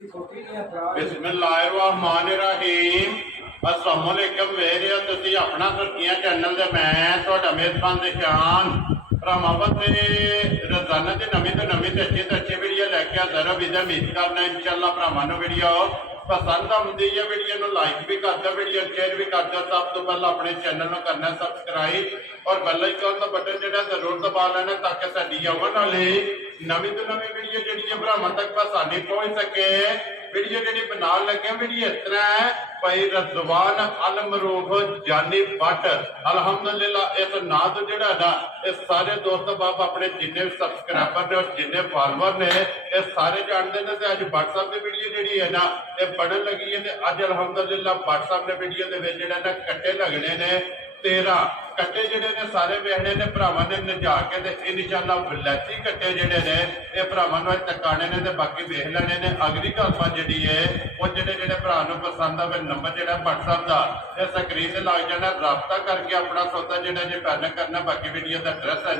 बिस्मिल्लाहिर्रहमानिर्रहीम अस्सलाम वालेकुम वेरियो तुसी अपना सुर्खियां चैनल दे मैं तुहाडा मेजबान निशान रामावत रोजाना की नवी तो नवी तो अच्छी वीडियो लैके हाजिर हो विदा उम्मीद करना इंशाअल्लाह भरावां नूं वीडियो पसंद आउंदी है वीडियो नूं लाइक भी कर दो वीडियो शेयर भी कर दो सब तो पहले अपने चैनल नूं करना सबसक्राइब और बेल आइकन का बटन जिहड़ा जरूर दबा लेना ताकि साडी आउण वाली नवी तो नवी वीडियो जिहड़ी है भरावां तक आसानी पहुंच सके। वीडियो जी बना लगे वीडियो इस तरह है भाई रजवान अल मरूफ जानी भट्ट अलहमदुलिल्लाह इस ना तो जोड़ा ना इस सारे दोस्त बाप अपने जिन्ने सबसक्राइबर ने और जिन्ने फॉलोअर ने ये सारे जानते हैं। अज भट्ट साहब की वीडियो जी है ना ये बढ़न लगी है। अज अलहमदुलिल्लाह भट्ट साहब ने वीडियो के जोड़ा ना कट्टे लगने ने 13 कट्टे जोड़े ने सारे वेखने ने भरावां ने नजा के इंशाअल्लाह विलायती कट्टे जोड़े ने ये भरावां नूं टकाने ने ते बाकी वेख लेने ने। अगली गलबात जी है वो जोड़े भरा पसंद आए नंबर जो भट्ट साहब का ये स्क्रीन से लग जाना रबता करके अपना सौदा जो जी पैन करना। बाकी वीडियो का एड्रैस है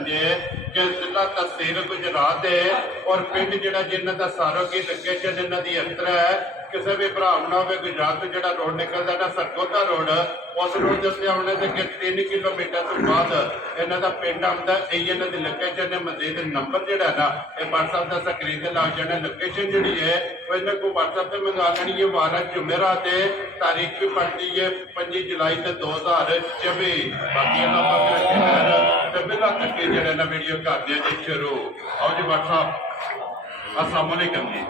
कि जिला तहसील गुजरात है और पिंड जो जिन्हों का सारो की लोकेशन इन्हों की इस तरह है किसी भी भरा ना हो गुजरात में जो रोड निकलता ना सरगोधा रोड उस रोड से आने के 3 किलोमीटर तो बाद इन्हों का पिंड आता यही इन्हों की लोकेशन है। मजीद नंबर जोड़ा ना ये व्हाट्सएप का स्क्रीन से लग जाना। लोकेशन जी है वो इन्होंने को व्हाट्सएप से मंगा लेनी है। 12 जुमेरात तारीख भी पड़ती है 5 जुलाई 2024। बाकी बिला करके जो ना वीडियो करते हैं जी शुरू आओ जी व्हाट्सएप। अस्सलाम वालेकुम जी।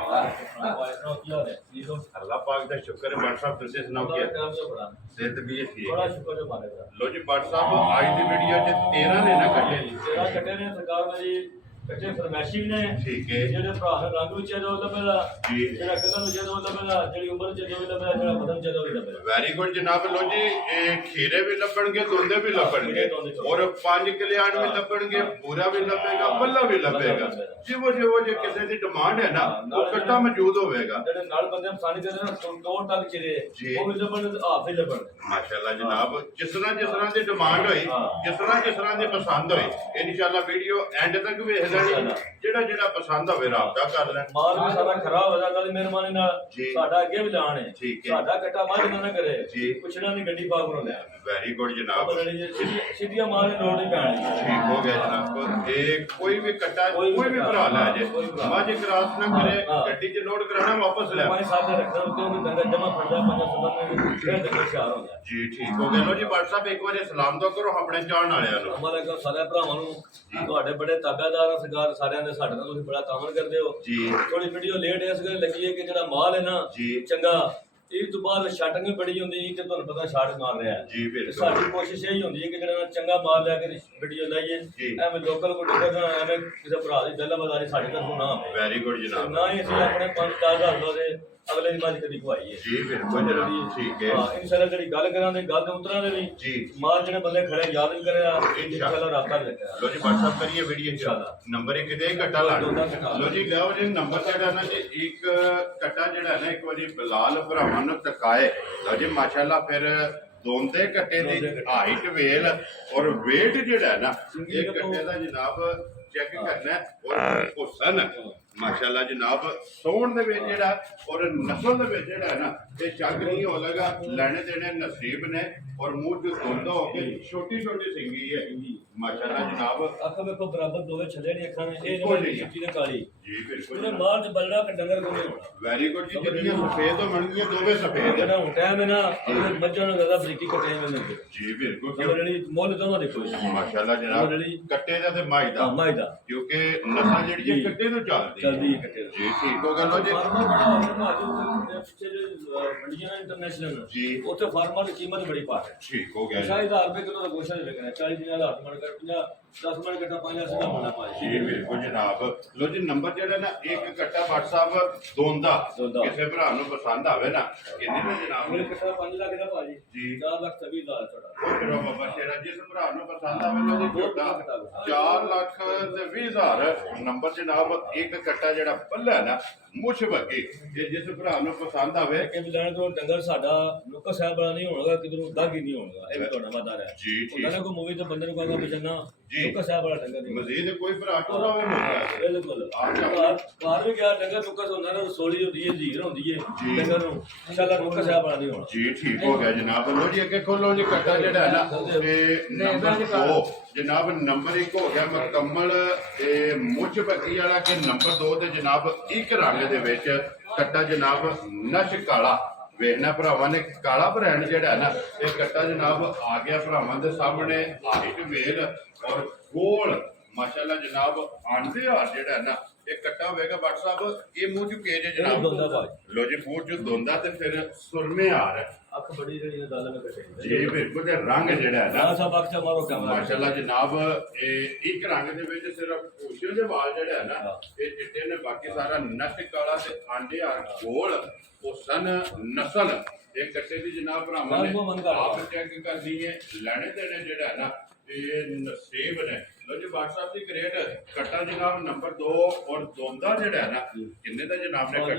अल्लाह पाक दा शुक्र है। भट्ट साहब तुसीं सुनाओ क्या सेहत भी ठीक है? लो जी भट्ट साहब आज दी वीडियो च 13 ने ना कट्टे 13 कट्टे ने सरकार वाली कट्टे फरमाइशी ने ठीक है जेडे भरा रंग विच दो लबेला जी जेड़ा कदम विच दो लबेला जेडी उम्र च दो लबेला जेड़ा बदन च दो लबेला। वेरी गुड जनाब। लो जी खीरे भी लभणगे दोंदे भी लभणगे और 5 कल्याण भी लभणगे पूरा भी लभेगा पल्ला भी लभेगा जिवो जिवो जे किसी दी डिमांड है ना वो कट्टा मौजूद होवेगा। जेडे नाल बंदे पसंद करदे ना तोड़ तक चिरे वो भी लबण हाफ ही लबण माशाल्लाह जनाब। जिस तरह दी डिमांड होई जिस तरह दी पसंद होई इंशाअल्लाह वीडियो एंड तक वेख लेनी जेड़ा जेड़ा पसंद होवे राबता कर ले। माल भी सारा खराब हो जाता है मेहरबानी नाल साडा अगे भी लाण है ठीक है साडा कट्टा माल ना करे जी पुछना नहीं गड्डी पा को ले। वेरी गुड जनाब। सीधिया माल लोड नहीं पैनी ठीक हो गया जनाब। एक कोई भी कट्टा कोई भी भरा ले जे मज क्रॉस ना करे गड्डी च लोड कराना वापस ले पानी साथ रखना तो डंगा जमा फड़ा पंजा संबंध में फिर देखो चार हो गया जी ठीक हो गया। लो जी व्हाट्सएप एक बार सलाम तो करो अपने चाहण वालियां नु। हमारे को सारे भरावां नु ਤੁਹਾਡੇ बड़े ताबेदार सरकार साਰਿਆਂ ਦੇ ਸਾਡੇ ਨਾਲ ਤੁਸੀਂ ਬੜਾ ਕੰਮ ਕਰਦੇ ਹੋ ਜੀ। ਥੋੜੀ ਵੀਡੀਓ ਲੇਟ ਇਸ ਕਰਕੇ ਲੱਗੀ ਹੈ ਕਿ ਜਿਹੜਾ ਮਾਲ ਹੈ ਨਾ ਚੰਗਾ ਇਹ ਤੋਂ ਬਾਅਦ ਸ਼ਾਟਿੰਗ ਵੀ ਬੜੀ ਹੁੰਦੀ ਹੈ ਕਿ ਤੁਹਾਨੂੰ ਪਤਾ ਸ਼ਾਟ ਮਾਰ ਰਿਹਾ ਹੈ ਜੀ ਬਿਲਕੁਲ। ਸਾਡੀ ਕੋਸ਼ਿਸ਼ ਇਹ ਹੁੰਦੀ ਹੈ ਕਿ ਜਿਹੜਾ ਚੰਗਾ ਮਾਲ ਲੈ ਕੇ ਵੀਡੀਓ ਲਾਈਏ ਐਵੇਂ ਲੋਕਲ ਕੋਈ ਡਿੱਗਦਾ ਐਵੇਂ ਕਿਸੇ ਭਰਾ ਦੀ ਬੈਲਾ ਬਾਜ਼ਾਰੀ ਸਾਡੇ ਤਰਫੋਂ ਨਾ ਆਵੇ। ਵੈਰੀ ਗੁੱਡ ਜਨਾਬ। ਨਾ ਹੀ ਅਸੀਂ ਆਪਣੇ 5-10,000 ਰੁਪਏ ਦੇ ਅਗਲੇ ਦੀ ਮੱਝ ਕਦੀ ਖਵਾਈ ਹੈ ਜੀ ਬਿਲਕੁਲ ਜਨਾਬ ਠੀਕ ਹੈ। ਹਾਂ ਇਨਸ਼ਾਅੱਲਾ ਜਿਹੜੀ ਗੱਲ ਕਰਾਂਗੇ ਗੱਲ ਦੇ ਉਤਰਾਂ ਦੇ ਵੀ ਜੀ ਮਾਲ ਜਿਹੜੇ ਬੰਦੇ ਖੜੇ ਯਾਦ ਵੀ ਕਰਿਆ ਇਨਸ਼ਾਅੱਲਾ ਰਾਬਤਾ ਵੀ ਰੱਖਿਆ। लो जी व्हाट्सएप करिए वीडियो इंशाल्लाह नंबर एक दे कट्टा ला लो जी लो जी नंबर जेड़ा ना जी एक कट्टा जेड़ा ना एक बारी बिलाल भरावां नु तकाए लो जी माशाल्लाह फिर दोंदे कट्टे दी हाइट वेल और वेट जेड़ा ना एक कट्टे दा जनाब चेक करना और हुसन माशाल्लाह जनाब सोहण दे विच जेड़ा और नस्ल दे विच जेड़ा ना ये शक नहीं हो लगा लेने देने नसीब ने और मुंह जो दोंदा हो के छोटी छोटी सिंगी है माशाल्लाह जनाब। अख देखो बराबर दोवे छले नहीं अखां ने बिल्कुल नहीं चिट्टी ने काली जी बिल्कुल पूरे माल च बलड़ा के डंगर को नहीं होना। वेरी गुड जी जितनी सफेद हो मंगियां दोवे सफेद है जेड़ा टाइम है ना मज्जां ਨੂੰ ਜ਼ਿਆਦਾ ਬਰੀਕੀ ਕੱਟੇ में मिलते जी बिल्कुल ਜਿਹੜੀ ਮੁੱਲ ਦੋਵਾਂ ਦੇਖੋ माशाल्लाह जनाब कट्टे दा ते माई दा ਮਾਈ ਦਾ क्योंकि नस्ल जेड़ी है कट्टे तो चलदी है कट्टे जी ठीक हो गया लो जी पिछे जो मंडियां इंटरनेशनल जी ਉੱਥੇ ਫਾਰਮਰ ਦੀ ਕੀਮਤ ਬੜੀ ਪਾ ਹੈ। ठीक हो गया 40,000 रुपए किलो का गोश्त विकना 40-50,000 मन कर 50-10 मन कट्टा 5,000 होना पाए जी बिल्कुल जनाब। लो जी नंबर जेड़ा ना एक कट्टा व्हाट्सएप दोंदा किसी भरा नु पसंद आवे ना किन्ने में जनाब मेरे कट्टा 5 लाख का भाजी जी 4,20,000 छोड़ा ओ करो बाबा शेरा जिस भरा नु पसंद आवे लो जी छोटा 4,20,000 नंबर जनाब एक कट्टा जेड़ा पल्ला है ना ਮੁੱਛ ਬੱਗੀ ਇਹ ਜਿਸ ਭਰਾ ਨੂੰ ਪਸੰਦ ਆਵੇ ਕਿ ਵੀ ਲੈਣ ਤੋਂ ਡੰਗਰ ਸਾਡਾ ਲੋਕਾ ਸਾਹਿਬ ਵਾਲਾ ਨਹੀਂ ਹੋਣਗਾ, ਕਿਧਰੋਂ ਦਾਗੀ ਨਹੀਂ ਹੋਣਗਾ, ਇਹ ਵੀ ਤੁਹਾਡਾ ਵਾਦਾ ਹੈ ਜੀ ਠੀਕ ਉਹਨਾਂ ਨੇ ਕੋਈ ਮੂਵੀ ਤੇ ਬੰਦੇ ਨੂੰ ਕਹਗਾ ਬਜਣਾ ਜੀ। ਲੋਕਾ ਸਾਹਿਬ ਵਾਲਾ ਡੰਗਰ ਨਹੀਂ ਮਜ਼ੀਦ ਕੋਈ ਭਰਾ ਟੋਰਾ ਵੀ ਨਹੀਂ ਬਿਲਕੁਲ ਘਰ ਵੀ ਗਿਆ ਡੰਗਰ ਲੋਕਾ ਹੁੰਦਾ ਨਾ, ਰਸੋਲੀ ਹੁੰਦੀ ਹੈ, ਜ਼ੀਰ ਹੁੰਦੀ ਹੈ ਡੰਗਰ ਨੂੰ, ਇਨਸ਼ਾਅੱਲਾ ਲੋਕਾ ਸਾਹਿਬ ਵਾਲਾ ਨਹੀਂ ਹੋਣਾ ਜੀ ਠੀਕ ਹੋ ਗਿਆ ਜਨਾਬ। ਲੋ ਜੀ ਅੱਗੇ ਖੋਲੋ ਜੀ ਕੱਟਾ ਜਿਹੜਾ ਹੈ ਨਾ ਇਹ ਨੰਬਰ 2 ਜਨਾਬ, ਨੰਬਰ 1 ਹੋ ਗਿਆ ਮੁਕੰਮਲ ਇਹ ਮੁੱਛ ਬੱਗੀ ਵਾਲਾ ਕਿ ਨੰਬਰ 2 ਤੇ ਜਨਾਬ ਇੱਕ ਰੰਗ ਦੇ ਵਿੱਚ ਕੱਟਾ ਜਨਾਬ ਨਸ਼ ਕਾਲਾ ਵੇਖਣਾ ਭਰਾਵਾਂ ਨੇ ਕਾਲਾ ਬ੍ਰਾਂਡ ਜਿਹੜਾ ਹੈ ਨਾ ਇਹ ਕੱਟਾ ਜਨਾਬ ਆ ਗਿਆ ਭਰਾਵਾਂ ਦੇ ਸਾਹਮਣੇ ਹਾਈਟ ਵੇਲ ਔਰ ਗੋਲ ਮਾਸ਼ਾਅੱਲਾ ਜਨਾਬ ਆਂਦੇ ਹਾਰ ਜਿਹੜਾ ਹੈ ਨਾ ਇਹ ਕੱਟਾ ਹੋਵੇਗਾ ਬਟ ਸਾਹਿਬ ਇਹ ਮੂੰਹ ਚ ਕੇਜ ਜਨਾਬ ਲੋ ਜੀ ਮੂੰਹ ਚ ਦੋਂਦਾ ਤੇ ਫਿਰ ਸੁਰਮੇ ਹਾਰ ਅੱਖ ਬੜੀ ਜਿਹੜੀ ਗੱਲ ਮੈਂ ਕੱਟੇ ਜੀ ਬਿਲਕੁਲ ਤੇ ਰੰਗ ਜਿਹੜਾ ਹੈ ਨਾ ਸਭ ਅੱਖ ਮਾਰੋ ਕੈਮਰਾ ਮਾਸ਼ਾਅੱਲਾ ਜਨਾਬ ਇਹ ਇੱਕ ਰੰਗ ਦੇ ਵਿੱਚ ਸਿਰਫ ਪੂਛੇ ਦੇ ਵਾਲ ਜਿਹੜਾ ਹੈ ਨਾ ਇਹ ਚਿੱਟੇ ਨੇ, ਬਾਕੀ ਸਾਰਾ ਨਸ਼ ਕਾਲਾ ਤੇ ਆਂਡੇ ਹਾਰ ਗੋਲ ਉਹ ਸਨ ਨਸਲ ਇਹ ਕੱਟੇ ਦੀ ਜਨਾਬ ਭਰਾਵਾਂ ਨੇ ਆਪ ਚੈੱਕ ਕਰਨੀ ਹੈ ਲੈਣੇ ਦੇਣੇ ਜਿਹੜਾ ਹੈ ਨਾ ਇਹ ਨਸੀਬ ਨੇ। ਲੋ ਜੀ WhatsApp ਦੀ ਗ੍ਰੇਡ ਕੱਟਾ ਜਨਾਬ ਨੰਬਰ 2 ਔਰ ਦੋਂਦਾ ਜਿਹੜਾ ਹੈ ਨਾ ਕਿੰਨੇ ਦਾ ਜਨਾਬ ਨੇ ਕੱਟ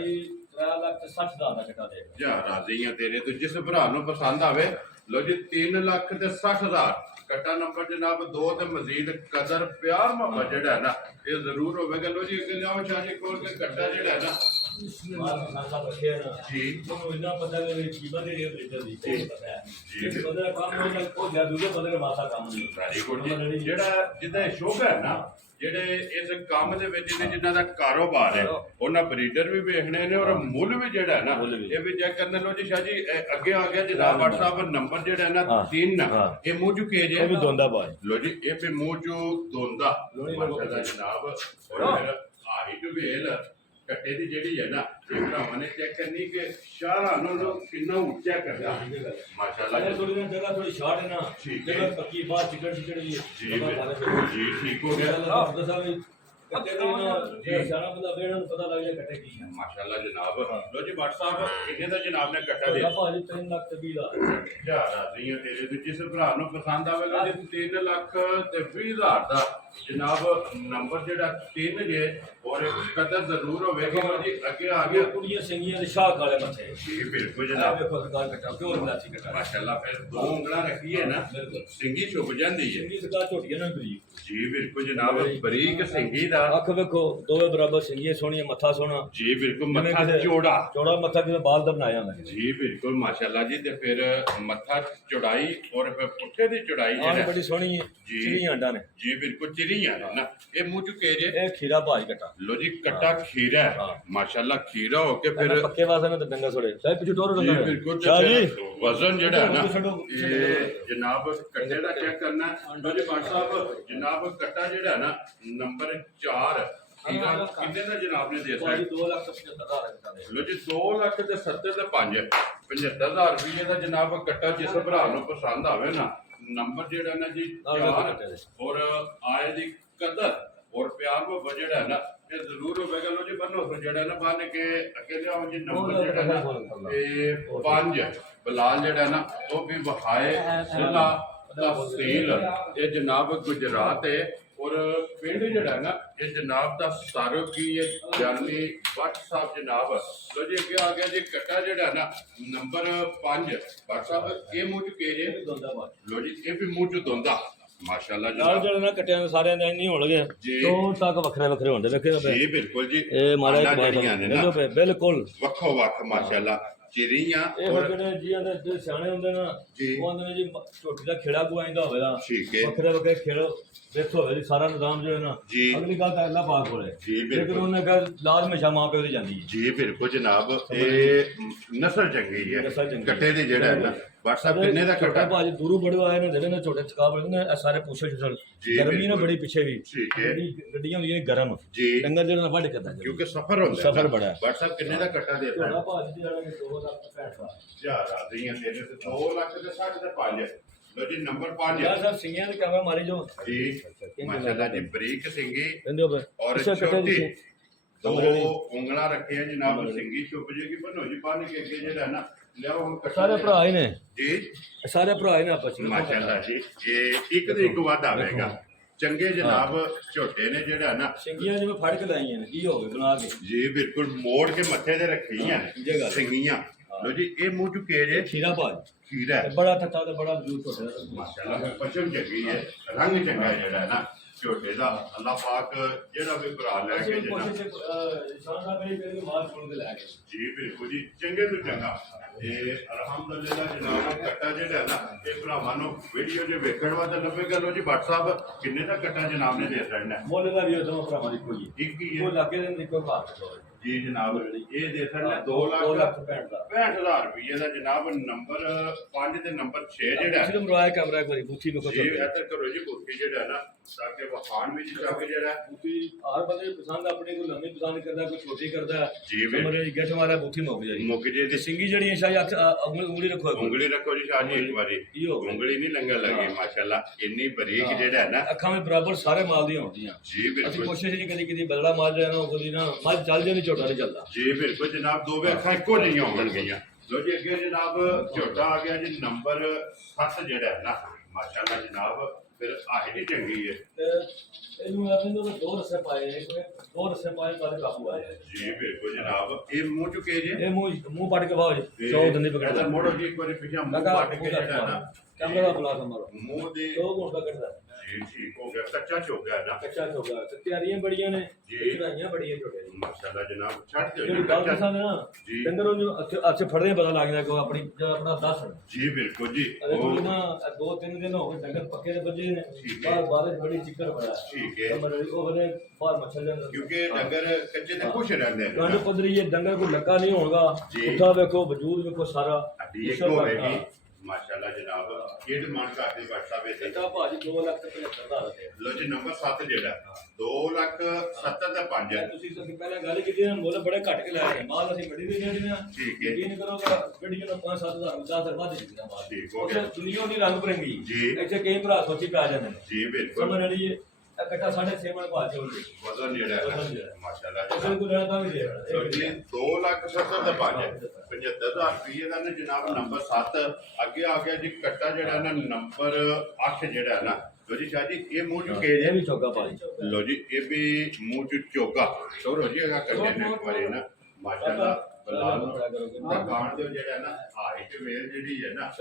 3,60,000 ਦਾ ਕੱਟਾ ਦੇ ਜਾ ਰਾਜ਼ੀ ਆ ਤੇਰੇ ਤੋਂ ਜਿਸ ਭਰਾ ਨੂੰ ਪਸੰਦ ਆਵੇ। ਲੋ ਜੀ 3,60,000 ਕੱਟਾ ਨੰਬਰ ਜਨਾਬ 2 ਤੇ ਮਜ਼ੀਦ ਕਦਰ ਪਿਆਰ ਮੁਹੱਬਤ ਜਿਹੜਾ ਹੈ ਨਾ ਇਹ ਜ਼ਰੂਰ ਹੋਵੇਗਾ। ਲੋ ਜੀ ਅੱਗੇ ਲਿਆਓ ਚਾਚੇ ਕੋਲ ਕੇ ਕੱਟਾ ਜਿਹੜਾ ਹੈ ਨਾ ਜੀ ਮੈਨੂੰ ਇੰਨਾ ਪਤਾ ਕਿ ਕੀਮਤ ਦੇ ਰੇਟ ਲੀਟਰ ਦੀ ਪਤਾ ਹੈ ਜੀ ਪਤਾ ਕੰਮ ਹੋਇਆ ਕੋਈ ਜਾਂ ਦੂਜੇ ਪਤਾ ਮਾਸਾ ਕੰਮ ਨਹੀਂ ਵੈਰੀ ਗੁੱਡ ਜੀ। ਜਿਹੜਾ ਜਿੱਦਾਂ ਸ਼ੋਭਾ ਹੈ ਨਾ ਜਿਹੜੇ ਇਸ ਕੰਮ ਦੇ ਵਿੱਚ ਨੇ ਜਿਨ੍ਹਾਂ ਦਾ ਕਾਰੋਬਾਰ ਹੈ ਉਹਨਾਂ ਬਰੀਡਰ ਵੀ ਵੇਖਣੇ ਨੇ ਔਰ ਮੁੱਲ ਵੀ ਜਿਹੜਾ ਹੈ ਨਾ ਇਹ ਵੀ ਚੈੱਕ ਕਰਨੇ। ਲੋ ਜੀ ਸ਼ਾਹ ਜੀ ਅੱਗੇ ਆ ਗਿਆ ਜਨਾਬ WhatsApp ਨੰਬਰ ਜਿਹੜਾ ਹੈ ਨਾ 3 ਇਹ ਮੂੰਹ ਚੁੱਕੇ ਜੇ ਇਹ ਵੀ ਦੋਂਦਾ ਬਾਈ ਲੋ ਜੀ ਇਹ ਵੀ ਮੂੰਹ ਚੋਂ ਦੋਂਦਾ ਮਾਸ਼ਾਅੱਲਾ ਜਨਾਬ ਔਰ ਫਿਰ ਹਾਈਟ ਵੇਲ ਕੱਟੇ ਦੀ ਜਿਹੜੀ ਹੈ ਨਾ ਇਹ ਭਰਾਵਾਂ ਨੇ ਚੈੱਕ ਕਰਨੀ ਕਿ ਸ਼ਾਹਰਾ ਨੂੰ ਕਿੰਨਾ ਉੱਚਾ ਕਰਦਾ ਮਾਸ਼ਾਅੱਲਾ ਅਜੇ ਥੋੜੀ ਨਾ ਜਗ੍ਹਾ ਥੋੜੀ ਸ਼ਾਰਟ ਹੈ ਨਾ ਜਗ੍ਹਾ ਪੱਕੀ ਬਾਹਰ ਚਿਕੜ ਜੀ ਜੀ ਠੀਕ ਹੋ ਗਿਆ ਦੱਸਾਂ ਵੀ ਕੱਟੇ ਦੇ ਨਾ ਜੇ ਸਾਰਾ ਬੰਦਾ ਵੇੜਨ ਨੂੰ ਪਤਾ ਲੱਗ ਜਾ ਕੱਟੇ ਕੀ ਹੈ ਮਾਸ਼ਾਅੱਲਾ ਜਨਾਬ। ਲੋ ਜੀ WhatsApp ਕਿੰਨੇ ਦਾ ਜਨਾਬ ਨੇ ਕੱਟਾ ਦੇ ਭਾਜੀ 3,20,000 ਜਾ ਰਾਜ਼ੀ ਤੇਰੇ ਤੇ ਜਿਸ ਭਰਾ ਨੂੰ ਪਸੰਦ ਆਵੇ ਲੋ ਜੀ 3,20,000 ਦਾ ਜਨਾਬ ਨੰਬਰ ਜਿਹੜਾ 3 ਜੇ ਔਰ ਕਦਰ ਜ਼ਰੂਰ ਹੋਵੇਗੀ। ਲੋ ਜੀ ਅੱਗੇ ਆ ਗਿਆ ਕੁੜੀਆਂ ਸਿੰਘੀਆਂ ਦੇ ਸ਼ਾਹ ਕਾਲੇ ਮੱਥੇ ਜੀ ਬਿਲਕੁਲ ਜਨਾਬ ਵੇਖੋ ਸਰਕਾਰ ਕੱਟਾ ਪਿਓਰ ਮਲਾਚੀ ਕੱਟਾ ਮਾਸ਼ਾਅੱਲਾ ਫਿਰ ਦੋ ਉਂਗਲਾਂ ਰੱਖੀਏ ਨਾ ਸਿੰਗੀ ਛੁਪ ਜਾਂਦੀ ਹੈ ਸਿੰਘੀ ਸਰਕਾਰ ਝੋਟੀਆਂ ਨਾ ਕਰੀ ਜੀ ਬਿਲਕੁਲ ਜਨਾਬ ਬਰੀਕ ਸਿੰਗੀ ਦਾ ਅੱਖ ਵੇਖੋ ਦੋਵੇਂ ਬਰਾਬਰ ਸਿੰਘੀਆਂ ਸੋਹਣੀਆਂ ਮੱਥਾ ਸੋਹਣਾ ਜੀ ਬਿਲਕੁਲ ਮੱਥਾ ਚੌੜਾ ਮੱਥਾ ਕਿਵੇਂ ਬਾਲ ਦਾ ਬਣਾਇਆ ਹੁੰਦਾ ਜੀ ਬਿਲਕੁਲ ਮਾਸ਼ਾਅੱਲਾ ਜੀ ਤੇ ਫਿਰ ਮੱਥਾ ਚੌੜਾਈ ਔਰ ਫਿਰ ਪੁੱਠੇ ਦੀ ਚੌੜਾਈ ਆਹ ਬੜੀ ਸੋਹਣੀ ਹੈ ਚਿੜੀਆਂ ਆਂਡਾ ਨੇ ਜੀ ਬਿਲਕੁਲ ਚਿੜੀਆਂ ਨਾ ਇਹ ਮੂੰਹ ਚੁੱਕੇ ਜੇ ਇਹ ਖੀਰਾ ਭਾਜ ਕੱਟਾ ਲੋ ਜੀ ਕੱਟਾ ਖੀਰਾ ਮਾਸ਼ਾਅੱਲਾ ਖੀਰਾ ਹੋ ਕੇ ਫਿਰ ਪੱਕੇ ਵਾਸਤੇ ਨਾ ਡੰਗਾ ਛੋੜੇ ਸਾਹਿਬ ਪਿੱਛੇ ਟੋਰ ਜੀ ਡੰਗਾ ਬਿਲਕੁਲ ਸ਼ਾਹ ਜੀ ਵਜ਼ਨ ਜਿਹੜਾ ਹੈ ਨਾ ਇਹ ਜਨਾਬ ਕੱਟੇ ਦਾ ਚੈੱਕ ਕਰਨਾ ਲੋ ਜੀ WhatsApp ਜਨਾਬ ਕੱਟਾ ਜਿਹੜਾ ਨਾ ਨੰਬਰ 4 ਕਿੰਨੇ ਦਾ ਜਨਾਬ ਨੇ ਦੇ ਦਿੱਤਾ 2,75,000 ਲੋ ਜੀ 2 ਲੱਖ ਤੇ 70 ਤੇ 5 75,000 ਰੁਪਏ ਦਾ ਜਨਾਬ ਕੱਟਾ ਜਿਸ ਭਰਾ ਨੂੰ ਪਸੰਦ ਆਵੇ ਨਾ ਨੰਬਰ ਜਿਹੜਾ ਨਾ ਜੀ 4 ਔਰ ਆਏ ਦੀ ਕਦਰ ਔਰ ਪਿਆਰ ਉਹ ਜਿਹੜਾ ਹੈ ਨਾ ਇਹ ਜ਼ਰੂਰ ਹੋਵੇਗਾ। ਲੋ ਜੀ ਬੰਨੋ ਜਿਹੜਾ ਨਾ ਬੰਨ ਕੇ ਅੱਗੇ ਲਿਆਓ ਜੀ ਨੰਬਰ ਜਿਹੜਾ ਨਾ ਇਹ 5 ਬਲਾਲ ਜਿਹੜਾ ਨਾ ਉਹ ਵੀ ਵਹਾਏ ਜ਼ਿਲ੍ਹਾ ਤਹਿਸੀਲ ਇਹ ਜਨਾਬ ਗੁਜਰਾਤ ਹੈ ਔਰ ਪਿੰਡ ਜਿਹੜਾ ਨਾ ਇਹ ਜਨਾਬ ਦਾ ਸਾਰੋ ਕੀ ਹੈ ਜਾਨੀ ਬੱਟ ਸਾਹਿਬ ਜਨਾਬ। ਲੋ ਜੀ ਅੱਗੇ ਆ ਗਿਆ ਜੀ ਕੱਟਾ ਜਿਹੜਾ ਨਾ ਨੰਬਰ 5 ਬੱਟ ਸਾਹਿਬ ਇਹ ਮੂੰਹ ਚੁੱਕੇ ਜੇ ਲੋ ਜੀ ਇਹ ਵੀ ਮੂੰਹ ਚ ਦੋਂਦਾ ਮਾਸ਼ਾਅੱਲਾ ਨਾਲ ਜਿਹੜੇ ਨਾ ਕੱਟਿਆਂ ਸਾਰਿਆਂ ਦੇ ਨਹੀਂ ਹੋਣਗੇ ਤੋਂ ਤੱਕ ਵੱਖਰੇ ਵੱਖਰੇ ਹੁੰਦੇ ਵੇਖੇ ਜੀ ਬਿਲਕੁਲ ਜੀ ਇਹ ਮਾਰੇ ਬਿਲਕੁਲ ਵੱਖੋ ਵੱਖ ਮਾਸ਼ਾਅੱਲਾ ਚਿੜੀਆਂ ਇਹ ਜਿਹੜੇ ਜੀਆਂ ਦੇ ਸਿਆਣੇ ਹੁੰਦੇ ਨਾ ਉਹ ਆਂਦੇ ਨੇ ਜੀ ਝੋਟੀ ਦਾ ਖੇੜਾ ਗੁਆਇੰਦਾ ਹੋਵੇਗਾ ਵੱਖਰੇ ਵੱਖਰੇ ਖੇੜ ਦੇਖੋ ਹੋਵੇ ਜੀ ਸਾਰਾ ਨਿਜ਼ਾਮ ਜਿਹੜਾ ਨਾ ਅਗਲੀ ਗੱਲ ਤਾਂ ਅੱਲਾਹ ਪਾਕ ਕੋਲੇ ਲੇਕਿਨ ਉਹਨੇ ਕਹਾ ਲਾਜ਼ ਹਮੇਸ਼ਾ ਮਾਂ ਪਿਓ ਦੀ ਜਾਂਦੀ ਹੈ ਜੀ ਬਿਲਕੁਲ ਜਨਾਬ ਇਹ ਨਸਲ ਚੰਗੀ ਹੈ ਕੱਟੇ ਦੀ ਜਿਹੜਾ ਹੈ ਨਾ WhatsApp ਕਿੰਨੇ ਦਾ ਕੱਟਾ ਭਾਜੀ ਦੂਰੋਂ ਬੜੇ ਆਏ ਨੇ ਜਿਹੜੇ ਨੇ ਛੋਟੇ ਚਕਾ ਬੜੇ ਨੇ ਸਾਰੇ ਪੁੱਛੋ ਛੁੱਛਲ ਗਰਮੀ ਨਾ ਬੜੀ ਪਿੱਛੇ ਵੀ ਗੱਡੀਆਂ ਹੁੰਦੀਆਂ ਨੇ ਗਰਮ ਡੰਗਰ ਜਿਹੜਾ ਵੱਢ ਕਰਦਾ ਕਿਉਂਕਿ ਸਫਰ ਹੁੰਦਾ ਸਫਰ ਬੜਾ WhatsApp ਕਿੰਨੇ ਦਾ ਕੱਟਾ ਦੇ ਦਿੱਤਾ ਭਾਜੀ ਜਿਹੜਾ 2,65,000 ਯਾਰ ਆਦੀਆਂ ਤੇਰੇ ਤੇ 2 ਲੱਖ ਤੇ 60 ਤੇ 5 ਲੋ ਜੀ ਨੰਬਰ 5 ਯਾਰ ਸਰ ਸਿੰਘਾਂ ਦੇ ਕੈਮਰਾ ਮਾਰੀ ਜੋ ਜੀ ਮਾਸ਼ਾਅੱਲਾ ਜੀ ਬਰੀਕ ਸਿੰਗੀ ਕਹਿੰਦੇ ਹੋ ਔਰ ਛੋਟੀ ਦੋ ਉਂਗਲਾਂ ਰੱਖੀਆਂ ਜਨਾਬ ਸਿੰਗੀ ਛੁਪ ਜੇਗੀ ਬੰਨੋ ਜੀ ਬੰਨ ਕੇ ਅੱਗੇ ਜਿਹੜਾ ਨਾ ਲਿਆਓ ਹੁਣ ਸਾਰੇ ਭਰਾ ਹੀ ਨੇ ਜੀ ਸਾਰੇ ਭਰਾ ਹੀ ਨੇ ਆਪਸ ਵਿੱਚ ਮਾਸ਼ਾਅੱਲਾ ਜੀ ਇਹ ਇੱਕ ਦੇ ਇੱਕ ਵਾਧਾ ਆਵੇਗਾ ਚੰਗੇ ਜਨਾਬ ਝੋਟੇ ਨੇ ਜਿਹੜਾ ਨਾ ਸਿੰਗੀਆਂ ਜਿਵੇਂ ਫੜ ਕੇ ਲਾਈਆਂ ਨੇ ਕੀ ਹੋ ਗਏ ਬਣਾ ਕੇ ਜੀ ਬਿਲਕੁਲ ਮੋੜ ਕੇ ਮੱਥੇ ਤੇ ਰੱਖੀਆਂ ਸਿੰਗੀਆਂ ਲੋ ਜੀ ਇਹ ਮੂੰਹ ਚੁੱਕੇ ਜੇ ਖੀਰਾ ਭਾਜ ਖੀਰਾ ਬੜਾ ਠੱਠਾ ਤੇ ਬੜਾ ਵਜੂਦ ਝੋਟੇ ਦਾ ਮਾਸ਼ਾਅੱਲਾ ਪਛਮ ਜੱਗੀ ਹੈ ਰੰਗ ਚੰਗਾ ਜਿਹੜਾ ਨਾ ਝੋਟੇ ਦਾ ਅੱਲਾਹ ਪਾਕ ਜਿਹੜਾ ਵੀ ਭਰਾ ਲੈ ਕੇ ਜੀ ਬਿਲਕੁਲ ਜੀ ਚੰਗੇ ਤੋਂ ਚੰਗਾ ਇਹ ਅਲਹਮਦੁਲਿਲਾ ਜਨਾਬ ਕੱਟਾ ਜਿਹੜਾ ਨਾ ਇਹ ਭਰਾਵਾਂ ਨੂੰ ਵੀਡੀਓ ਜੇ ਵੇਖਣ ਵਾਸਤੇ ਲੱਭੇਗਾ ਲੋ ਜੀ WhatsApp ਕਿੰਨੇ ਦਾ ਕੱਟਾ ਜਨਾਬ ਨੇ ਦੇ ਦੇਣਾ ਮੁੱਲ ਦਾ ਵੀ ਉਦੋਂ ਭਰਾਵਾਂ ਦੀ ਕੋਈ ਇੱਕ ਹੀ ਉਹ ਲੱਗੇ ਦੇ ਕੋਈ ਬਾਤ ਜੀ ਜਨਾਬ ਇਹ ਦੇ ਦੇਣਾ 2,65,000 ਰੁਪਏ ਦਾ ਜਨਾਬ ਨੰਬਰ 5 ਤੇ ਨੰਬਰ 6 ਜਿਹੜਾ ਸਿਰਫ ਰੋਇਆ ਕੈਮਰਾ ਇੱਕ ਵਾਰੀ ਬੁੱਥੀ ਨੂੰ ਜੀ ਇੱਧਰ ਕਰੋ ਜੀ ਬੁੱਥੀ ਜਿਹੜਾ ਨਾ ਤਾਂ ਕਿ ਵਹਾਨ ਵਿੱਚ ਜਾ ਕੇ ਜਿਹੜਾ ਬੁੱਥੀ ਹਰ ਬੰਦੇ ਨੂੰ ਪਸੰਦ ਆਪਣੀ ਕੋਈ ਲੰਮੀ ਪਸੰਦ ਕਰਦਾ ਕੋਈ ਛੋਟੀ ਕਰਦਾ ਜੀ ਮੇਰੇ ਗੱਠ ਮਾਰਾ ਬੁੱਥੀ ਮੁੱਕ ਜਾਈ ਮੁੱਕ ਜੇ ਤੇ ਸਿੰਗੀ ਜਿਹੜੀ ਸ਼ਾਇਦ ਉਂਗਲੀ ਰੱਖੋ ਉਂਗਲੀ ਰੱਖੋ ਜੀ ਸ਼ਾਹ ਜੀ ਇੱਕ ਵਾਰੀ ਉਂਗਲੀ ਨਹੀਂ ਲੰਗਣ ਲੱਗੀ ਮਾਸ਼ਾਅੱਲਾ ਇੰਨੀ ਬਰੀਕ ਜਿਹੜਾ ਨਾ ਅੱਖਾਂ ਵਿੱਚ ਬਰਾਬਰ ਸਾਰੇ ਮਾਲ ਦੀਆਂ ਹੁੰਦੀਆਂ ਜੀ ਬਿਲਕੁਲ ਅਸੀਂ ਕੋਸ਼ਿਸ਼ ਨਹੀਂ ਕਰੀ ਕਿਤੇ ਬਦਲਾ ਮਾਲ ਜਿਹੜਾ ਨਾ ਉਹਦੀ ਨਾ ਮਾਲ ਚੱਲ ਜੇ ਨਹੀਂ ਝੋਟਾ ਨਹੀਂ ਚੱਲਦਾ ਜੀ ਬਿਲਕੁਲ ਜਨਾਬ ਦੋ ਵੇ ਅੱਖਾਂ ਇੱਕੋ ਜਿਹੀਆਂ ਹੋਣਗੀਆਂ ਲੋ ਜੀ ਅੱਗੇ ਜਨਾਬ ਝੋਟਾ ਆ ਗਿਆ ਜੀ ਨੰਬਰ 7 ਜਿਹੜਾ ਹੈ ਨਾ ਮਾਸ਼ਾਅੱਲਾ ਜਨਾਬ ਫਿਰ ਆਹੀ ਚੰਗੀ ਹੈ ਇਹਨੂੰ ਆਪਣੇ ਤੋਂ ਦੋ ਰਸੇ ਪਾਏ ਦੋ ਰਸੇ ਪਾਏ ਬਾਅਦ ਕਾਬੂ ਆਇਆ ਜੀ ਬਿਲਕੁਲ ਜਨਾਬ ਇਹ ਮੂੰਹ ਚੁੱਕੇ ਜੇ ਇਹ ਮੂੰਹ ਪੜ ਕੇ ਬਾਹਰ 14 ਦਿਨ ਦੀ ਪਕੜਦਾ ਮੋੜੋ ਜੀ ਇੱਕ ਵਾਰੀ ਪਿੱਛੇ ਮੂੰਹ ਪੜ ਕੇ ਜਿਹੜਾ ਨਾ ਕੈਮਰਾ ਦਾ ਬੁਲਾ ਮਾਰੋ ਮੂੰਹ ਦੇ 2 ਗੁਣ ਦਾ ਕੱਢਦਾ ਜੀ ਠੀਕ ਹੋ ਗਿਆ ਕੱਚਾ ਹੋ ਗਿਆ ਨਾ ਕੱਚਾ ਹੋ ਗਿਆ ਤੇ ਤਿਆਰੀਆਂ ਬੜੀਆਂ ਨੇ ਚੜਾਈਆਂ ਬੜੀਆਂ ਛੋਟੇ ਦੀ ਮਾਸ਼ਾਅੱਲਾ ਜਨਾਬ ਛੱਡ ਦਿਓ ਜਿਹੜੀ ਗੱਲ ਦੱਸਾਂ ਨਾ ਡੰਗਰ ਨੂੰ ਅੱਛੇ ਫੜਦੇ ਪਤਾ ਲੱਗ ਜਾਂਦਾ ਕਿ ਆਪਣੀ ਆਪਣਾ ਦੱਸ ਜੀ ਬਿਲਕੁਲ ਜੀ ਉਹ ਨਾ 2-3 ਦਿਨ ਹੋ ਗਏ ਡੰਗਰ ਪੱਕੇ ਦੇ ਵੱਜੇ ਨੇ ਬਾਹਰ ਬਾਰਿਸ਼ ਬੜੀ ਚਿੱਕਰ ਬੜਾ ਠੀਕ ਹੈ ਉਹ ਬਨੇ ਬਾਹਰ ਮੱਛਰ ਜਾਂਦਾ ਕਿਉਂਕਿ ਡੰਗਰ ਕੱਚੇ ਤੇ ਖੁਸ਼ ਰਹਿੰਦੇ ਨੇ ਗੰਢ ਪੱਧਰੀ ਇਹ ਡੰਗਰ ਕੋਈ ਲੱਗਾ ਨਹੀਂ ਹੋਣਗਾ ਉੱਠਾ ਵੇਖੋ ਵਜੂਦ ਵੇਖੋ ਸਾਰਾ ਅੱਡੀ ਇੱਕ ਹੋਵੇਗੀ ਮਾਸ਼ਾਅੱਲਾ ਜਨਾਬ ਇਹ ਡਿਮਾਂਡ ਕਰਦੇ WhatsApp ਤੇ ਤਾਂ ਭਾਜੀ 2,75,000 ਲੋ ਜੀ ਨੰਬਰ 7 ਜਿਹੜਾ 2,70,000 ਦਾ 5 ਹੈ ਤੁਸੀਂ ਤਾਂ ਪਹਿਲਾਂ ਗੱਲ ਕੀਤੀ ਨਾ ਮੁੱਲ ਬੜੇ ਘੱਟ ਕੇ ਲਾਇਆ ਮਾਲ ਅਸੀਂ ਵੱਡੀ ਦੇ ਦਿੰਦੇ ਆ ਠੀਕ ਹੈ ਯਕੀਨ ਕਰੋਗਾ ਵੀਡੀਓ ਨੂੰ 5-7,000 10 ਵੱਧ ਦਿੱਤਾ ਮਾਲ ਠੀਕ ਹੋ ਗਿਆ ਦੁਨੀਆ ਦੀ ਰੰਗ ਬਰੰਗੀ ਜੀ ਇੱਥੇ ਕਈ ਭਰਾ ਸੋਚੀ ਪੈ ਜਾਂਦੇ ਨੇ ਜੀ ਬਿਲਕੁਲ ਸਮਝ ਲਈ ਇਹ ਇਕੱਠਾ 6.5 ਮਣ ਭਾਜੀ ਹੋਣਗੇ ਵਜ਼ਨ ਜਿਹੜਾ ਮਾਸ਼ਾਅੱਲਾ ਕਿਸੇ ਨੂੰ ਲੈਣਾ ਤਾਂ ਵੀ ਦੇ ਲੋ ਜੀ 2,70,000 ਦਾ 5 75,000 ਰੁਪਏ ਦਾ ਨੇ ਜਨਾਬ ਨੰਬਰ 7 ਅੱਗੇ ਆ ਗਿਆ ਜੀ ਕੱਟਾ ਜਿਹੜਾ ਨਾ ਨੰਬਰ 8 ਜਿਹੜਾ ਨਾ ਲੋ ਜੀ ਸ਼ਾਹ ਜੀ ਇਹ ਮੂੰਹ ਚੁੱਕੇ ਇਹ ਵੀ ਚੌਕਾ ਭਾਜੀ ਲੋ ਜੀ ਇਹ ਵੀ ਮੂੰਹ ਚ ਚੋਗਾ ਸ਼ੋਰ ਹੋ ਜਾਏਗਾ ਕਰਦੇ ਨੇ ਇੱਕ ਵਾਰੀ ਨਾ ਮਾਸ਼ਾਅੱਲਾ ਬਲਾਲ ਦੁਕਾਨ ਦੇ ਜਿਹੜਾ ਨਾ ਹਾਈ ਤੇ ਮੇਲ ਜਿਹੜੀ ਹੈ ਨਾ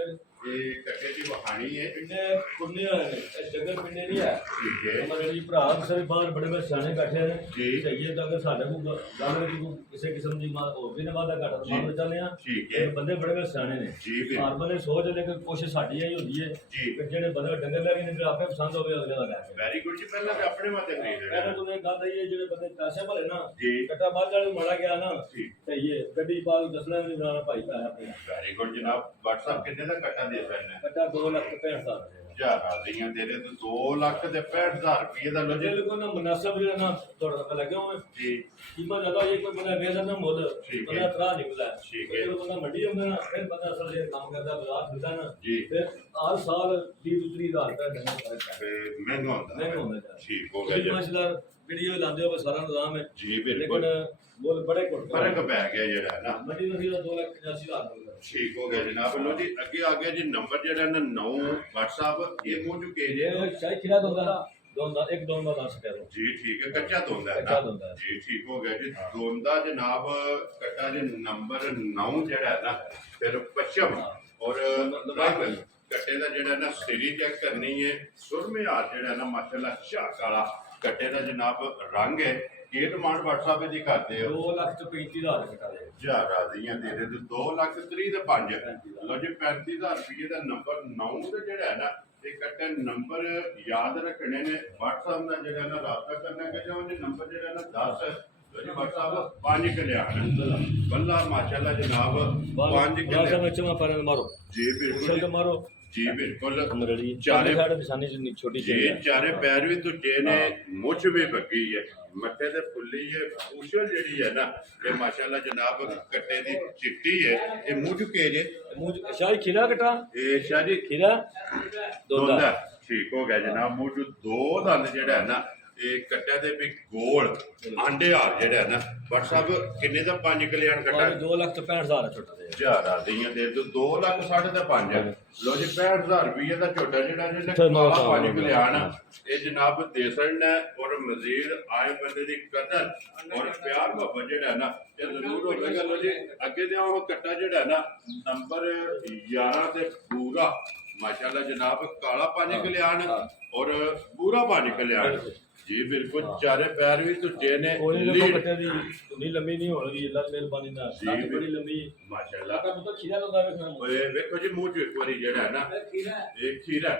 ਇਹ ਕੱਟੇ ਦੀ ਵਹਾਣੀ ਹੈ ਪਿੰਡੇ ਕੁੰਨੇ ਇਹ ਜਗਰ ਪਿੰਡੇ ਨਹੀਂ ਹੈ ਠੀਕ ਹੈ ਮਤਲਬ ਜੀ ਭਰਾ ਸਾਰੇ ਬਾਹਰ ਬੜੇ ਬੜੇ ਸਿਆਣੇ ਬੈਠੇ ਨੇ ਜੀ ਸਹੀ ਤਾਂ ਅਗਰ ਸਾਡੇ ਕੋਲ ਗੱਲ ਕਰੀ ਕਿਸੇ ਕਿਸਮ ਦੀ ਹੋਰ ਵੀ ਨਾ ਵਾਦਾ ਘਾਟਾ ਮਾਰ ਚਾਹੁੰਦੇ ਆ ਠੀਕ ਹੈ ਬੰਦੇ ਬੜੇ ਬੜੇ ਸਿਆਣੇ ਨੇ ਜੀ ਹਰ ਬੰਦੇ ਸੋਚ ਲੈ ਕਿ ਕੋਸ਼ਿਸ਼ ਸਾਡੀ ਹੀ ਹੁੰਦੀ ਹੈ ਜੀ ਕਿ ਜਿਹੜੇ ਬੰਦੇ ਡੰਗਰ ਲੈ ਕੇ ਨੇ ਆਪੇ ਪਸੰਦ ਹੋਵੇ ਅਗਲੇ ਦਾ ਲੈ ਕੇ ਵੈਰੀ ਗੁੱਡ ਜੀ ਪਹਿਲਾਂ ਤੇ ਆਪਣੇ ਮਾਤੇ ਖਰੀਦ ਕਹਿੰਦਾ ਲੈਣਾ ਤੁਹਾਨੂੰ ਗੱਲ ਹੈ ਜਿਹੜੇ ਬੰਦੇ ਪੈਸੇ ਭਰੇ ਨਾ ਜੀ ਕੱਟਾ ਬਾਅਦ ਵਾਲੇ ਮਾੜਾ ਗਿਆ ਨਾ ਠੀਕ ਸਹੀ ਹੈ ਗੱਡੀ ਪਾ ਕੇ ਦੱਸਣਾ ਵੀ ਨਾ ਭਾਈ ਪੈਸਾ ਆਪਣਾ ਵੈਰੀ ਗੁੱਡ ਜਨਾਬ WhatsApp ਕਿੰਨੇ ਦਾ ਕੱਟਾ ਦੇ ਸਕਦਾ ਕੱਟਾ 2,65,000 ਜਾਰਾ ਦੀਆਂ ਤੇਰੇ ਤੇ 2,65,000 ਰੁਪਏ ਦਾ ਲੋ ਜੀ ਬਿਲਕੁਲ ਨਾ ਮੁਨਾਸਬ ਜਿਹੜਾ ਨਾ ਤੁਹਾਡਾ ਲੱਗਿਆ ਹੋਵੇ ਜੀ ਕੀਮਤ ਜ਼ਿਆਦਾ ਹੋਈ ਕੋਈ ਬੰਦਾ ਵੇਚਦਾ ਨਾ ਮੁੱਲ ਠੀਕ ਹੈ। ਬੰਦਾ ਤਰਾ ਨਿਕਲਦਾ ਠੀਕ ਹੈ। ਜਦੋਂ ਬੰਦਾ ਮੰਡੀ ਹੁੰਦਾ ਨਾ ਫਿਰ ਬੰਦਾ ਅਸਲ ਜੇ ਕੰਮ ਕਰਦਾ ਬਾਜ਼ਾਰ ਫਿਰਦਾ ਨਾ ਜੀ ਫਿਰ ਹਰ ਸਾਲ 30-30,000 ਰੁਪਏ ਡੰਗਰ ਫਰਕ ਹੈ ਤੇ ਮਹਿੰਗਾ ਹੁੰਦਾ ਮਹਿੰਗਾ ਹੁੰਦਾ ਜਾ ਠੀਕ ਹੋ ਗਿਆ ਤੁਸੀਂ ਜੀ ਮਾਸ਼ਾਅੱਲਾ ਵੀਡੀਓ ਲਾਉਂਦੇ ਹੋ ਸਾਰਾ ਨਿਜ਼ਾਮ ਹੈ ਜੀ ਲੇਕਿਨ ਬਿਲਕੁਲ ਮੁੱਲ ਬੜੇ ਘੱਟ ਫਰਕ ਪੈ ਗਿਆ ਜਿਹੜਾ ਹੈ ਨਾ ਮੰਡੀ ਦਾ 2,85,000 ਮਿਲਦਾ ਠੀਕ ਹੋ ਗਿਆ ਜਨਾਬ ਲੋ ਜੀ ਅੱਗੇ ਆ ਗਿਆ ਜੀ ਨੰਬਰ ਜਿਹੜਾ ਨਾ 9 WhatsApp ਇਹ ਮੂੰਹ ਚੁੱਕੇ ਜੇ ਇਹ ਸ਼ਾਇਦ ਖਿਲਾ ਦੋਂਦਾ ਇੱਕ ਦੋਂਦਾ ਦੱਸ ਕਹਿ ਦੋ ਜੀ ਠੀਕ ਹੈ ਕੱਚਾ ਦੋਂਦਾ ਹੈ ਕੱਚਾ ਨਾ ਦੋਂਦਾ ਹੈ। ਜੀ ਠੀਕ ਹੋ ਗਿਆ ਜੀ ਦੋਂਦਾ ਜਨਾਬ ਕੱਟਾ ਜੀ ਨੰਬਰ 9 ਜਿਹੜਾ ਹੈ ਨਾ ਫਿਰ ਪੱਛਮ ਔਰ ਰੰਗ ਕੱਟੇ ਦਾ ਜਿਹੜਾ ਨਾ ਸਿਰੀ ਚੈੱਕ ਕਰਨੀ ਹੈ ਸੁਰਮਿਆਰ ਜਿਹੜਾ ਨਾ ਮਾਸ਼ਾਅੱਲਾ ਸ਼ਾਹ ਕਾਲਾ ਕੱਟੇ ਦਾ ਜਨਾਬ ਰੰਗ ਹੈ ਇਹ ਡਿਮਾਂਡ WhatsApp ਦੀ ਕਰਦੇ ਹੋ 2,35,000 ਕੱਟਾ ਦੇ ਜਾ ਰਾਜ਼ੀਆਂ ਦੇ ਦੇ 2,30,000 ਦੇ 5 ਲੋ ਜੀ 35,000 ਰੁਪਏ ਦਾ ਨੰਬਰ 9 ਤੇ ਜਿਹੜਾ ਹੈ ਨਾ ਇਹ ਕੱਟੇ ਨੰਬਰ ਯਾਦ ਰੱਖਣੇ ਨੇ WhatsApp ਦਾ ਜਿਹੜਾ ਨਾ ਰਾਬਤਾ ਕਰਨਾ ਕਿ ਜੋ ਨੰਬਰ ਜਿਹੜਾ ਨਾ 10 ਲੋ ਜੀ WhatsApp 5 ਕਿਲਿਆ ਬੱਲਾ ਮਾਸ਼ਾਅੱਲਾ ਜਨਾਬ 5 ਕਿਲਿਆ ਬਾਜ਼ਾਰ ਵਿੱਚ ਮਾ ਪਰ ਮਾਰੋ ਜੀ ਉਛਲ ਬਿਲਕੁਲ ਕੇ ਮਾਰੋ ਜੀ ਬਿਲਕੁਲ ਅਮਰੜੀ ਚਾਰੇ ਸਾਡੇ ਨਿਸ਼ਾਨੀ ਚ ਛੋਟੀ ਜੀ ਚਾਰੇ ਪੈਰ ਵੀ ਤੁੱਟੇ ਨੇ ਮੁੱਛ ਵੀ ਬੱਗੀ ਹੈ ਮੱਥੇ ਤੇ ਫੁੱਲੀ ਹੈ ਉਸ਼ਲ ਜਿਹੜੀ ਹੈ ਨਾ ਇਹ ਮਾਸ਼ਾਅੱਲਾ ਜਨਾਬ ਕੱਟੇ ਦੀ ਚਿੱਟੀ ਹੈ ਇਹ ਮੂੰਹ ਚੁੱਕੇ ਜੇ ਮੂੰਹ ਸ਼ਾਹੀ ਖੀਰਾ ਕਟਾ ਇਹ ਸ਼ਾਹ ਜੀ ਖੀਰਾ ਦੋਂਦਾ ਠੀਕ ਹੋ ਗਿਆ ਜਨਾਬ ਮੂੰਹ ਚ ਦੋ ਦੰਦ ਜਿਹੜਾ ਹੈ ਨਾ ਇਹ ਕੱਟਿਆ ਦੇ ਵੀ ਗੋਲ ਆਂਡੇ ਹਾਰ ਜਿਹੜਾ ਨਾ ਬਟ ਸਾਹਿਬ ਕਿੰਨੇ ਦਾ 5 ਕਲਿਆਣ ਕੱਟਾ 2,65,000 ਛੋਟਾ ਦੇ ਹਜ਼ਾਰਾਂ ਦੀਆਂ ਦੇ ਦੋ 2 ਲੱਖ 5.5 ਲੋ ਜੀ 65,000 ਰੁਪਏ ਦਾ ਝੋਟਾ ਜਿਹੜਾ ਕਾਲਾ 5 ਕਲਿਆਣ ਇਹ ਜਨਾਬ ਦੇਸਣ ਹੈ ਔਰ ਮਜ਼ੀਦ ਆਏ ਬੰਦੇ ਦੀ ਕਦਰ ਔਰ ਪਿਆਰ ਮੁਹੱਬਤ ਜਿਹੜਾ ਨਾ ਇਹ ਜ਼ਰੂਰ ਹੋਵੇਗਾ ਲੋ ਜੀ ਅੱਗੇ ਦੇ ਉਹ ਕੱਟਾ ਜਿਹੜਾ ਨਾ ਨੰਬਰ 11 ਤੇ ਪੂਰਾ माशाल्लाह जनाब काला पानी कल्याण और पूरा पानी कल्याण जी बिल्कुल चारे पैर भी तुझे ने नहीं लंबी नहीं हो रही अल्लाह मेहरबानी ना जी बड़ी लंबी माशाल्लाह का तो खीरा लगा रखना ओए देखो जी मुंह जो एक बारी जेड़ा है ना एक खीरा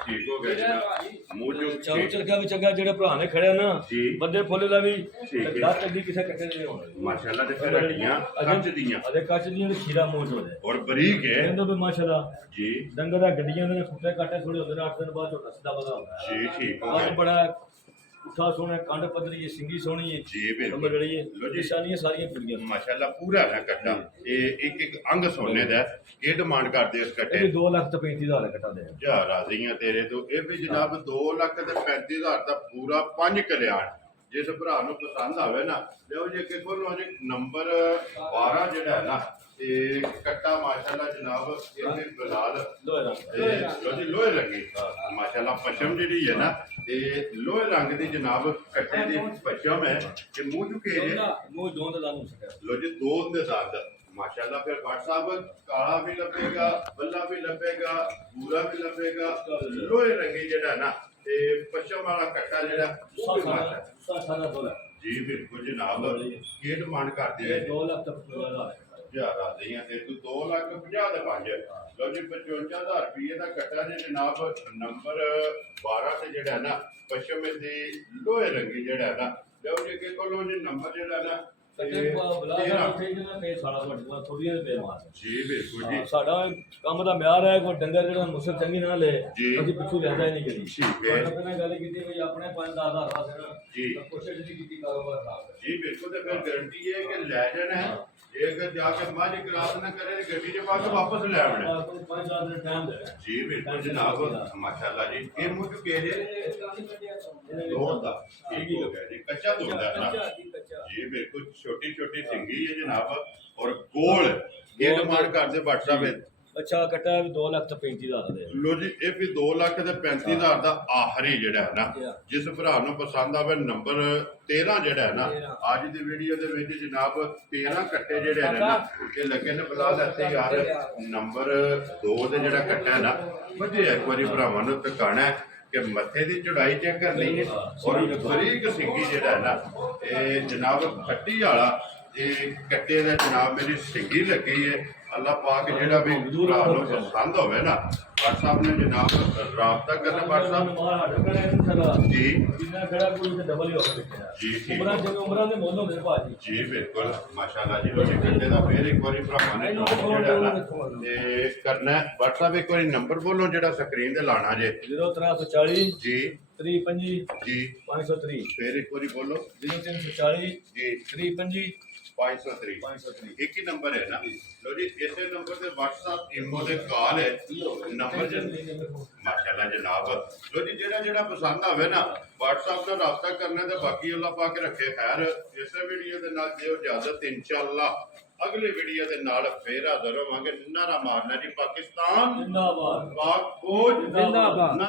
ठीक हो गया जी मुंह जो चलो चल गया भी चंगा जेड़े भरा ने खड़े ना जी बंदे फुੱਲ ਦਾ ਵੀ ठीक है 10 चंगी किसे कट्टे नहीं होना माशाल्लाह ते फिर हड्डियां ਕੱਚ ਦੀਆਂ अरे कच्च ਦੀਆਂ ਤੇ ਖੀਰਾ ਮੋਜ ਹੋ ਜਾਏ और बारीक है ਕਹਿੰਦਾ ਵੀ ਮਾਸ਼ਾਅੱਲਾ जी ਡੰਗਰ ਦਾ ਗੱਡੀਆਂ ਦੇ ਫੁੱਟੇ ਕਾਟੇ ਥੋੜੇ ਹੁੰਦੇ ਨੇ 8 ਦਿਨ ਬਾਅਦ ਝੋਟਾ ਸਿੱਧਾ ਬਦਾ ਹੁੰਦਾ जी ठीक हो ਆਹ गया ਬੜਾ ਉੱਠਾ ਸੋਹਣਾ ਕੰਡ ਪੱਧਰੀ ਹੈ ਸਿੰਗੀ ਸੋਹਣੀ ਹੈ जी बिल्कुल ਨੰਬਰ ਜਿਹੜੀ ਹੈ लो जी ਨਿਸ਼ਾਨੀਆਂ ਸਾਰੀਆਂ ਪੂਰੀਆਂ माशाल्लाह पूरा है कट्टा ये एक एक अंग सोने दा ये डिमांड करदे इस कट्टे ਇਹ 2 ਲੱਖ ਤੇ 35,000 ਕੱਟਾ ਦੇ ਜਾ ਰਾਜ਼ੀਆਂ ਤੇਰੇ ਤੋਂ ਇਹ ਵੀ ਜਨਾਬ 2 ਲੱਖ ਤੇ 35,000 ਦਾ ਪੂਰਾ 5 ਕਲਿਆਣ ਜਿਸ ਭਰਾ ਨੂੰ ਪਸੰਦ ਆਵੇ ਨਾ ਲਿਓ ਜੀ ਕਿ ਕੋਲ ਜੀ ਨੰਬਰ 12 ਜਿਹੜਾ ਹੈ ਨਾ ਇਹ ਕੱਟਾ ਮਾਸ਼ਾਅੱਲਾ ਜਨਾਬ ਇਹਨੇ ਬਲਾਲ ਲੋਹੇ ਲੋਹੇ ਰੰਗੀ ਮਾਸ਼ਾਅੱਲਾ ਪਸ਼ਮ ਜਿਹੜੀ ਹੈ ਨਾ ਇਹ ਲੋਹੇ ਰੰਗ ਦੀ ਜਨਾਬ ਕੱਟੇ ਦੀ ਪਸ਼ਮ ਹੈ ਕਿ ਮੂੰਹ ਚੁਕੇ ਜੇ ਮੂੰਹ ਦੋਨ ਦਾ ਦਾਨ ਹੋ ਸਕਿਆ ਲੋ ਜੀ ਦੋ ਦੇ ਦੰਦ माशाल्लाह फिर व्हाट्सएप काला भी लभेगा बल्ला भी लभेगा पूरा भी लभेगा लोहे रंगी जेड़ा ना ते पश्चिम वाला कट्टा जेड़ा वो भी माशा सारा 2 ਲੱਖ जी बिल्कुल जनाब की डिमांड करदे हैं 2 ਲੱਖ ਤੇ 50,000 ਹਜ਼ਾਰਾਂ ਦੀਆਂ ਤੇ ਤੂੰ 2 ਲੱਖ 50 ਦੇ 5 ਲੋ ਜੀ 55000 ਰੁਪਏ ਦਾ ਕਟਾ ਜੇ ਜਨਾਬ ਨੰਬਰ 12 ਤੇ ਜਿਹੜਾ ਨਾ ਪਸ਼ਮ ਦੀ ਲੋਹੇ ਰੰਗੀ ਜਿਹੜਾ ਨਾ ਲੋ ਜੀ ਕਿ ਕੋਲੋਂ ਜੀ ਨੰਬਰ ਜਿਹੜਾ ਨਾ ਕੱਟੇ ਬਲਾ ਦਾ ਉੱਥੇ ਜਿਹੜਾ ਪੇ ਸਾਲਾ ਤੁਹਾਡੇ ਕੋਲ ਥੋੜੀ ਜਿਹੀ ਪੇ ਮਾਰ ਜੀ ਬਿਲਕੁਲ ਜੀ ਸਾਡਾ ਕੰਮ ਦਾ ਮਿਆਰ ਹੈ ਕੋਈ ਡੰਗਰ ਜਿਹੜਾ ਮੁਸਲ ਚੰਗੀ ਨਾ ਲੈ ਜੀ। ਅਸੀਂ ਪਿੱਛੋਂ ਲੈਂਦਾ ਹੀ ਨਹੀਂ ਕਰੀ ਠੀਕ ਹੈ। ਪਹਿਲਾਂ ਗੱਲ ਕੀਤੀ ਵੀ ਆਪਣੇ 5-10 ਹਜ਼ਾਰ ਵਾਸਤੇ ਨਾ ਜੀ। ਕੋਸ਼ਿਸ਼ ਨਹੀਂ ਕੀਤੀ ਕਾਰੋਬਾਰ ਖਰਾਬ ਜੀ ਬਿਲਕੁਲ ਤੇ ਫਿਰ ਗਾਰੰਟੀ ਹੈ ਕਿ ਲੈ ਜਾਣਾ ਹੈ ਜੇ ਅਗਰ ਜਾ ਕੇ ਮੱਝ ਕਰਾਸ ਨਾ ਕਰੇ ਤੇ ਗੱਡੀ ਦੇ ਬਾਅਦ ਵਾਪਸ ਲੈ ਆਉਣਾ ਹੈ। 5-4 ਦਿਨ ਟਾਈਮ ਦੇ ਜੀ ਬਿਲਕੁਲ ਜਨਾਬ ਮਾਸ਼ਾਅੱਲਾ ਜੀ ਇਹ ਮੁੱਢ ਕੇ ਜੇ ਦੋ ਦਾ ਠੀਕ ਹੋ ਗਿਆ ਜੀ ਕੱਚਾ ਦੁੱਧ ਹੈ ਨਾ ਜੀ ਬਿਲਕੁਲ ਛੋਟੀ ਛੋਟੀ ਸਿੰਗੀ ਹੈ ਜਨਾਬ ਔਰ ਗੋਲ ਇਹ ਡਿਮਾਂਡ ਕਰਦੇ WhatsApp ਅੱਛਾ ਕੱਟਾ 2 ਲੱਖ ਤੇ 35,000 ਦੇ ਲੋ ਜੀ ਇਹ ਵੀ 2 ਲੱਖ ਤੇ 35,000 ਦਾ ਆਖਰੀ ਜਿਹੜਾ ਹੈ ਨਾ ਜਿਸ ਭਰਾ ਨੂੰ ਪਸੰਦ ਆਵੇ ਨੰਬਰ 13 ਜਿਹੜਾ ਹੈ ਨਾ ਅੱਜ ਦੀ ਵੀਡੀਓ ਦੇ ਵਿੱਚ ਜਨਾਬ 13 ਕੱਟੇ ਜਿਹੜੇ ਨੇ ਨਾ ਇਹ ਲੱਗੇ ਨੇ ਬਲਾ ਲੈਤੇ ਯਾਰ ਨੰਬਰ 2 ਦੇ ਜਿਹੜਾ ਕੱਟਾ ਹੈ ਨਾ ਵਧੀਆ ਇੱਕ ਵਾਰੀ ਭਰਾਵਾਂ ਨੂੰ ਟਿਕਾਣਾ ਕਿ ਮੱਥੇ ਦੀ ਚੜਾਈ ਚੈੱਕ ਕਰਨੀ ਹੈ ਔਰ ਬਰੀਕ ਸਿੰਗੀ ਜਿਹੜਾ ਹੈ ਨਾ ਇਹ ਜਨਾਬ ਖੱਟੀ ਵਾਲਾ ਇਹ ਕੱਟੇ ਦਾ ਜਨਾਬ ਮੇਰੀ ਸਿੰਗੀ ਲੱਗੀ ਹੈ अल्लाह पाक जेड़ा भी पसंद होवे ना WhatsApp ने जनाब राब्ता करना WhatsApp जी जिन्ना खड़ा कोई ते डबल ही हो सकता जी ठीक उमरा जब उमरा दे मोल होंदे भाजी जी बिल्कुल माशाल्लाह जी लोग करते दा फिर एक बारी भरावां ने जेड़ा ना ते करना WhatsApp एक बारी नंबर बोलो जेड़ा स्क्रीन ते लाना जे 0340 जी 350 जी 503 फिर एक बारी बोलो 0340 जी 350 503 एक ही नंबर है ना लो जी इसे नंबर से WhatsApp इमो दे कॉल है नंबर माशाल्लाह जनाब लो जी जेड़ा जेड़ा पसंद आवे ना WhatsApp ਨਾਲ ਰਾਬਤਾ ਕਰਨਾ ਤੇ ਬਾਕੀ ਅੱਲਾਹ ਪਾਕ ਰੱਖੇ ਖੈਰ ਇਸੇ ਵੀਡੀਓ ਦੇ ਨਾਲ ਦਿਓ ਇਜਾਜ਼ਤ ਇਨਸ਼ਾਅੱਲਾ ਅਗਲੀ ਵੀਡੀਓ ਦੇ ਨਾਲ ਫੇਰ ਹਾਜ਼ਰ ਹੋਵਾਂਗੇ ਨਾਰਾ ਮਾਰਨਾ ਜੀ ਪਾਕਿਸਤਾਨ जिंदाबाद ਪਾਕ ਫੌਜ जिंदाबाद